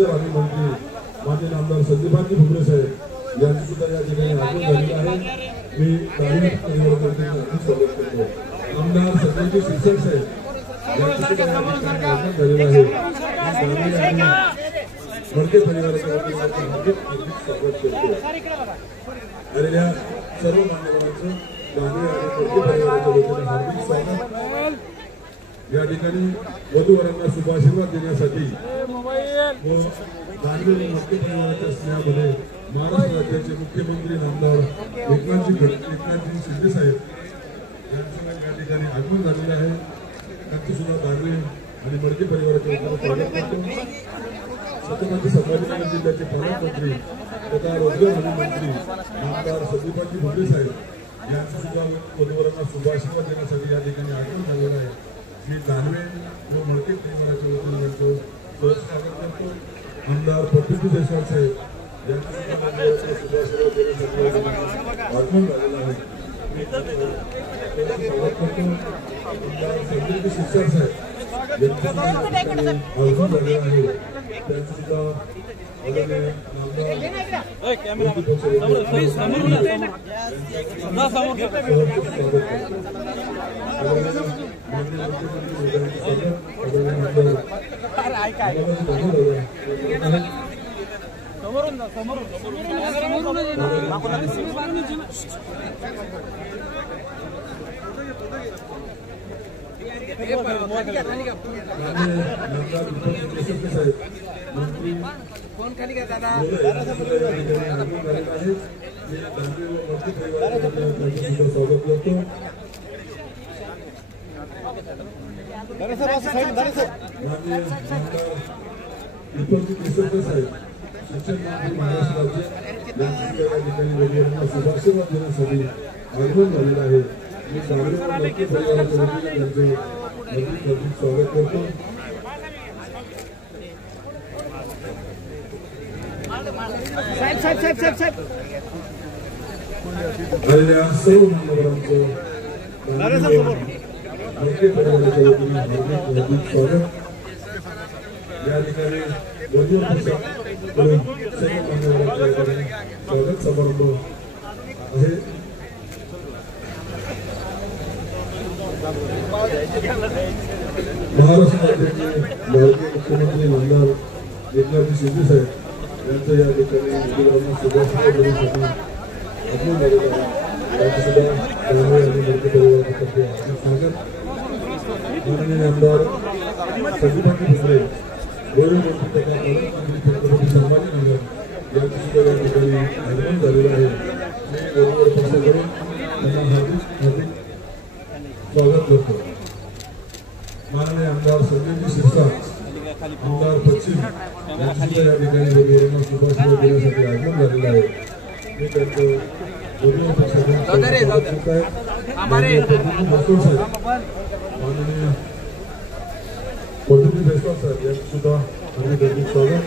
रोजगार आणि मंत्री माननीय आमदार संदीपाजी भुमरे साहेब यांची सुद्धा या ठिकाणी आगमन झालेलं आहे। मी धार्मिक परिवारातर्फे स्वागत करतो। आमदार संजयजी शिरसाट साहेब यांची सुद्धा या ठिकाणी आगमन झालेलं आहे। मडके परिवाराच्या वतीने हार्दिक स्वागत करतो। आलेल्या सर्व मान्यवरांचं दानवे आणि मडके परिवाराच्या वतीने हार्दिक स्वागत। या ठिकाणी वधूवरांना शुभाशीर्वाद देण्यासाठी व दानवे मडके परिवाराच्या स्नेहामध्ये महाराष्ट्र राज्याचे मुख्यमंत्री नामदार एकनाथजी शिंदे साहेब यांचं या ठिकाणी आगमन झालेलं आहे। त्यांचं सुद्धा दानवे आणि मडके परिवाराच्या वतीने स्वागत करतो। छत्रपती संभाजीनगर जिल्ह्याचे पालकमंत्री तथा रोजगार हमी मंत्री नामदार संदीपाजी भुमरे साहेब यांचं सुद्धा वधूवरांना शुभाशीर्वाद देण्यासाठी या ठिकाणी आगमन झालेलं आहे। मी दानवे व मडके परिवाराच्या वतीने यांचं स्वागत करतो। आमदार पृथ्वी देशपांडे साहेब यांचं सुद्धा शुभाशीर्वाद देण्यासाठी आगमन झालेलं आहे। मी स्वागत करतो। आमदार संजयजी शिरसाट साहेब यांचं आगमन झालेलं आहे। त्यांचं सुद्धा फोन खाली का दादा स्वागत करतो। शिक्षण मंत्री महाराष्ट्र राज्य यांच्या ठिकाणी वधूवरांना शुभाशीर्वाद देण्यासाठी आगमन झालेलं आहे। मी दानवे व मडके परिवाराच्या वतीने त्यांचं हार्दिक स्वागत करतो। आलेल्या सर्व मान्यवरांचं मडके परिवाराच्या वतीने हार्दिक स्वागत। या ठिकाणी वधूवर करून सर्व मान्यवरांच्या स्वागत समारंभ आहे। महाराष्ट्र राज्याचे भारतीय मुख्यमंत्री नामदार एकनाथजी शिंदे साहेब यांचं या ठिकाणी वधूवरांना शुभाशीर्वाद देण्यासाठी आगमन झालेलं आहे। त्यांचं सुद्धा दानवे आणि मडके परिवारातर्फे हार्दिक स्वागत। माननीय आमदार संदीपाजी भुमरे गोरे मंत्री तथा पालकमंत्री छत्रपती संभाजीनगर यांचं सुद्धा या ठिकाणी आगमन झालेलं आहे। मी वधूवर पक्षाकडून त्यांना हार्दिक स्वागत करतो। माननीय आमदार संजयजी शिरसाट आमदार पश्चिम यांची सुद्धा या ठिकाणी वधूवरांना शुभाशीर्वाद देण्यासाठी आगमन झालेलं आहे। मी त्यांचं वधूवर पक्षाकडून माननीय पृथ्वी देशपांडे साहेब यांचं सुद्धा हार्दिक स्वागत।